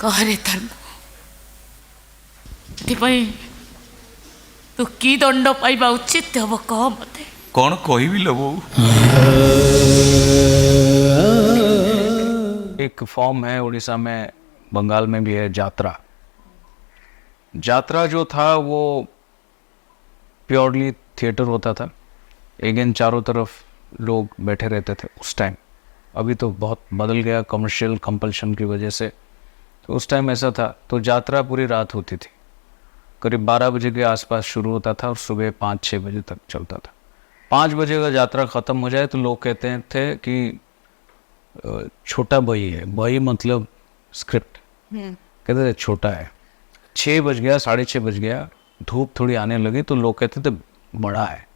କହରେ ଧର୍ମ ଏଥିପାଇଁ ତୁ କି ଦଣ୍ଡ ପାଇବା ଉଚିତ ହବ କହ ମତେ। कौन कहबी लो बो। एक फॉर्म है उड़ीसा में, बंगाल में भी है, जात्रा। जात्रा जो था वो प्योरली थिएटर होता था। अगेन चारों तरफ लोग बैठे रहते थे उस टाइम। अभी तो बहुत बदल गया कमर्शियल कंपल्शन की वजह से। तो उस टाइम ऐसा था, तो जात्रा पूरी रात होती थी। करीब 12 बजे के आसपास शुरू होता था और सुबह 5-6 बजे तक चलता था। 5 बजे का यात्रा ख़त्म हो जाए तो लोग कहते थे कि छोटा बही है। बही मतलब स्क्रिप्ट, कहते थे छोटा है। 6 बज गया, 6:30 बज गया, धूप थोड़ी आने लगी तो लोग कहते थे बड़ा है।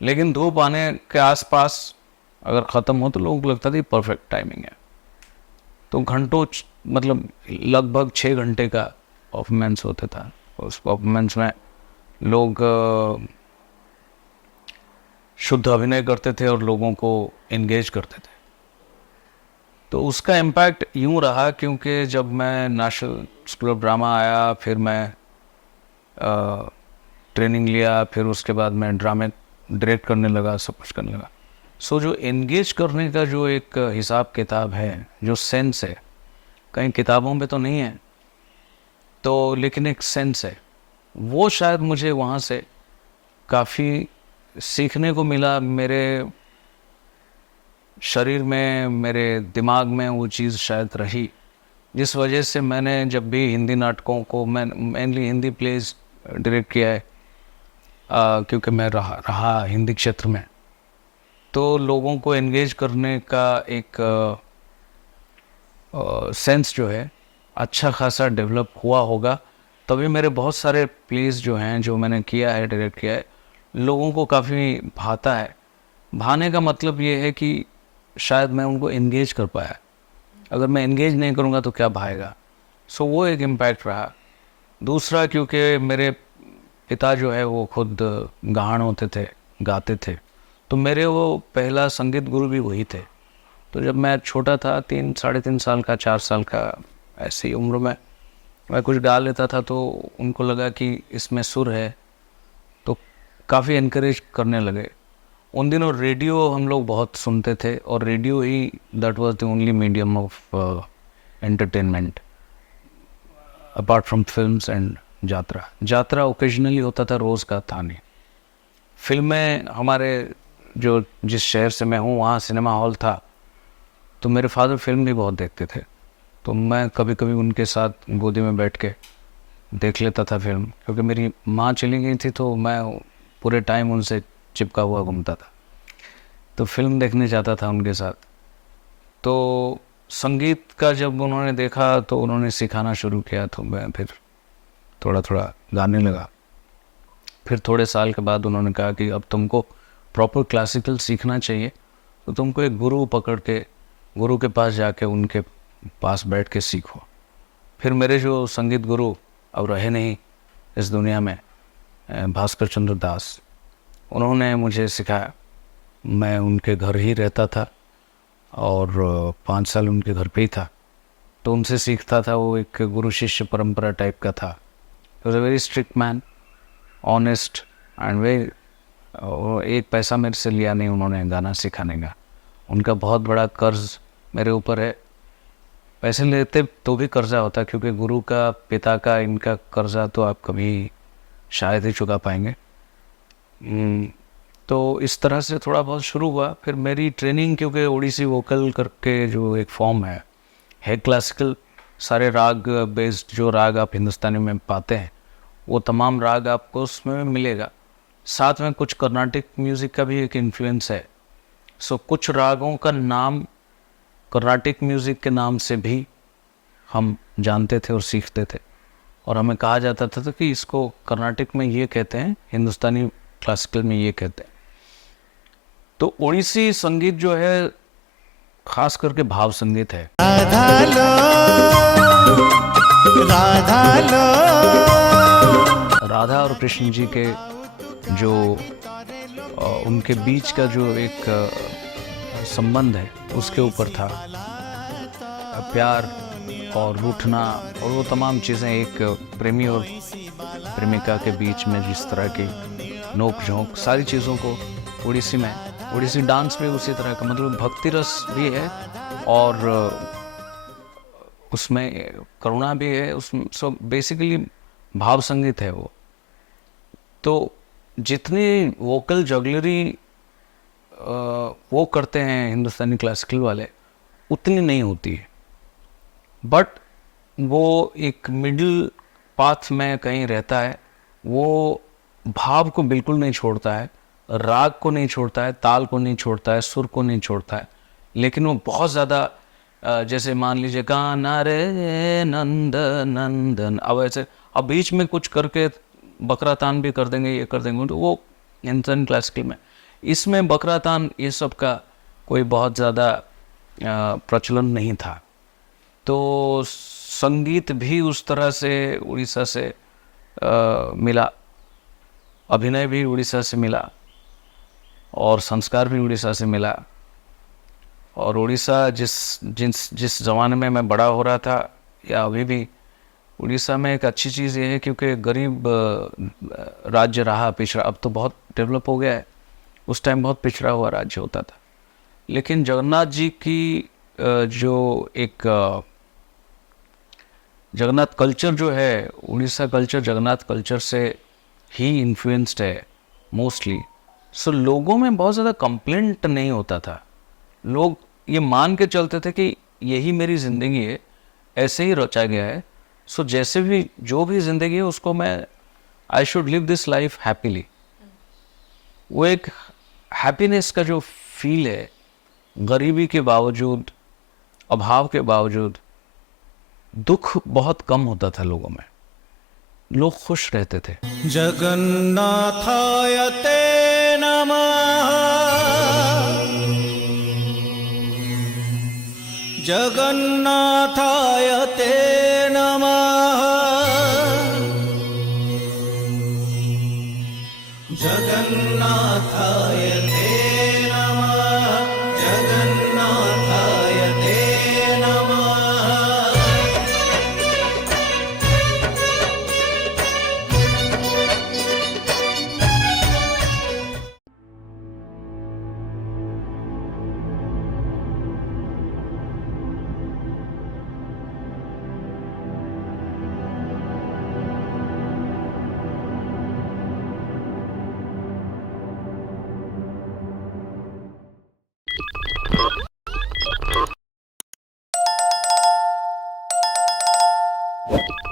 लेकिन धूप आने के आसपास अगर ख़त्म हो तो लोगों को लगता था परफेक्ट टाइमिंग है। तो घंटों, मतलब लगभग 6 घंटे का परफॉर्मेंस होता था। उस परफॉर्मेंस में लोग शुद्ध अभिनय करते थे और लोगों को एंगेज करते थे। तो उसका इम्पैक्ट यूँ रहा क्योंकि जब मैं नेशनल स्कूल ऑफ ड्रामा आया, फिर मैं ट्रेनिंग लिया, फिर उसके बाद मैं ड्रामे डायरेक्ट करने लगा, सब कुछ करने लगा। सो जो एंगेज करने का जो एक हिसाब किताब है, जो सेंस है, कहीं किताबों में तो नहीं है, तो लेकिन एक सेंस है, वो शायद मुझे वहाँ से काफ़ी सीखने को मिला। मेरे शरीर में, मेरे दिमाग में वो चीज़ शायद रही, जिस वजह से मैंने जब भी हिंदी नाटकों को, मैं मेनली हिंदी प्लेस डायरेक्ट किया है, क्योंकि मैं रहा हिंदी क्षेत्र में, तो लोगों को एंगेज करने का एक सेंस जो है अच्छा खासा डेवलप हुआ होगा। तभी मेरे बहुत सारे प्लेस जो हैं, जो मैंने किया है, डायरेक्ट किया है, लोगों को काफ़ी भाता है। भाने का मतलब ये है कि शायद मैं उनको एंगेज कर पाया। अगर मैं एंगेज नहीं करूँगा तो क्या भाएगा। सो वो एक इम्पैक्ट रहा। दूसरा, क्योंकि मेरे पिता जो है वो खुद गाहन होते थे, गाते थे, तो मेरे वो पहला संगीत गुरु भी वही थे। तो जब मैं छोटा था, 3-3.5 साल का, 4 साल का, ऐसी उम्र में मैं कुछ गा लेता था, तो उनको लगा कि इसमें सुर है, तो काफ़ी इनकरेज करने लगे। उन दिनों रेडियो हम लोग बहुत सुनते थे, और radio he that was the only medium of entertainment apart from films and Jatra. Jatra occasionally होता था, रोज़ का था नहीं। फिल्में, हमारे जो जिस शहर से मैं हूँ वहाँ सिनेमा हॉल था, तो मेरे फादर फिल्म भी बहुत देखते थे, तो मैं कभी कभी उनके साथ गोदी में बैठ के देख लेता था फिल्म। क्योंकि मेरी माँ चली गई थी, तो मैं पूरे टाइम उनसे चिपका हुआ घूमता था, तो फिल्म देखने जाता था उनके साथ। तो संगीत का जब उन्होंने देखा तो उन्होंने सिखाना शुरू किया, तो मैं फिर थोड़ा थोड़ा गाने लगा। फिर थोड़े साल के बाद उन्होंने कहा कि अब तुमको प्रॉपर क्लासिकल सीखना चाहिए, तो तुमको एक गुरु पकड़ के, गुरु के पास जाके उनके पास बैठ के सीखो। फिर मेरे जो संगीत गुरु अब रहे नहीं इस दुनिया में, भास्कर चंद्र दास, उन्होंने मुझे सिखाया। मैं उनके घर ही रहता था और 5 साल उनके घर पे ही था, तो उनसे सीखता था। वो एक गुरु शिष्य परंपरा टाइप का था। He was a very strict man, honest and very, एक पैसा मेरे से लिया नहीं उन्होंने गाना सिखाने का। उनका बहुत बड़ा कर्ज मेरे ऊपर है। पैसे लेते तो भी कर्जा होता, क्योंकि गुरु का, पिता का, इनका कर्जा तो आप कभी शायद ही चुका पाएंगे। तो इस तरह से थोड़ा बहुत शुरू हुआ। फिर मेरी ट्रेनिंग, क्योंकि ओडिसी वोकल करके जो एक फॉर्म है क्लासिकल, सारे राग बेस्ड, जो राग आप हिंदुस्तानी में पाते हैं वो तमाम राग आपको उसमें मिलेगा। साथ में कुछ कर्नाटिक म्यूज़िक का भी एक इन्फ्लुएंस है। सो कुछ रागों का नाम कर्नाटिक म्यूज़िक के नाम से भी हम जानते थे और सीखते थे, और हमें कहा जाता था कि इसको कर्नाटिक में ये कहते हैं, हिंदुस्तानी क्लासिकल में ये कहते हैं। तो ओडिसी संगीत जो है खास करके भाव संगीत है। राधा लो राधा और कृष्ण जी के जो उनके बीच का जो एक संबंध है, उसके ऊपर था। प्यार और रूठना और वो तमाम चीज़ें एक प्रेमी और प्रेमिका के बीच में जिस तरह की नोक झोंक, सारी चीज़ों को उड़ीसी डांस भी उसी तरह का, मतलब भक्ति रस भी है और उसमें करुणा भी है, उसमें सब बेसिकली भाव संगीत है वो। तो जितनी वोकल जगलरी वो करते हैं हिंदुस्तानी क्लासिकल वाले, उतनी नहीं होती है, बट वो एक मिडिल पाथ में कहीं रहता है। वो भाव को बिल्कुल नहीं छोड़ता है, राग को नहीं छोड़ता है, ताल को नहीं छोड़ता है, सुर को नहीं छोड़ता है, लेकिन वो बहुत ज़्यादा जैसे मान लीजिए गाना रे नंद नंदन, अब ऐसे अब बीच में कुछ करके बकरा तान भी कर देंगे, ये कर देंगे, तो वो हिंदुस्तानी क्लासिकल में, इसमें बकरा तान ये सब का कोई बहुत ज़्यादा प्रचलन नहीं था। तो संगीत भी उस तरह से उड़ीसा से मिला, अभिनय भी उड़ीसा से मिला और संस्कार भी उड़ीसा से मिला। और उड़ीसा जिस ज़माने में मैं बड़ा हो रहा था या अभी भी, उड़ीसा में एक अच्छी चीज़ ये है क्योंकि गरीब राज्य रहा, पिछड़ा, अब तो बहुत डेवलप हो गया है, उस टाइम बहुत पिछड़ा हुआ राज्य होता था। लेकिन जगन्नाथ जी की जो एक जगन्नाथ कल्चर जो है, उड़ीसा कल्चर जगन्नाथ कल्चर से ही इन्फ्लुएंस्ड है मोस्टली। सो लोगों में बहुत ज़्यादा कंप्लेंट नहीं होता था, लोग ये मान के चलते थे कि यही मेरी ज़िंदगी है, ऐसे ही रचा गया है, सो जैसे भी जो भी ज़िंदगी है उसको मैं I should live this life happily. वो एक हैप्पीनेस का जो फील है, गरीबी के बावजूद, अभाव के बावजूद, दुख बहुत कम होता था लोगों में, लोग खुश रहते थे। जगन्नाथाय ते नमः, जगन्नाथाय ते नमः, जगन्नाथाय ते नमः, जगन्नाथाय ते नमः। you